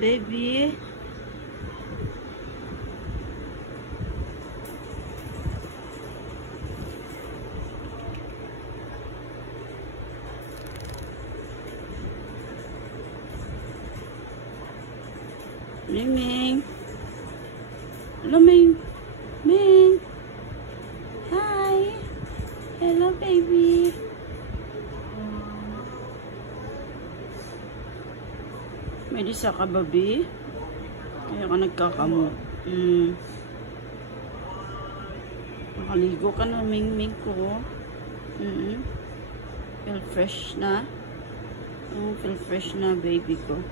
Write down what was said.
Baby. Ming. Hello, Ming. Ming. Hi. Hello, baby. May isa ka, baby? Kaya ka nagkakamot. Nakaligo ka na, Ming ko. Feel fresh na. Feel fresh na, baby ko.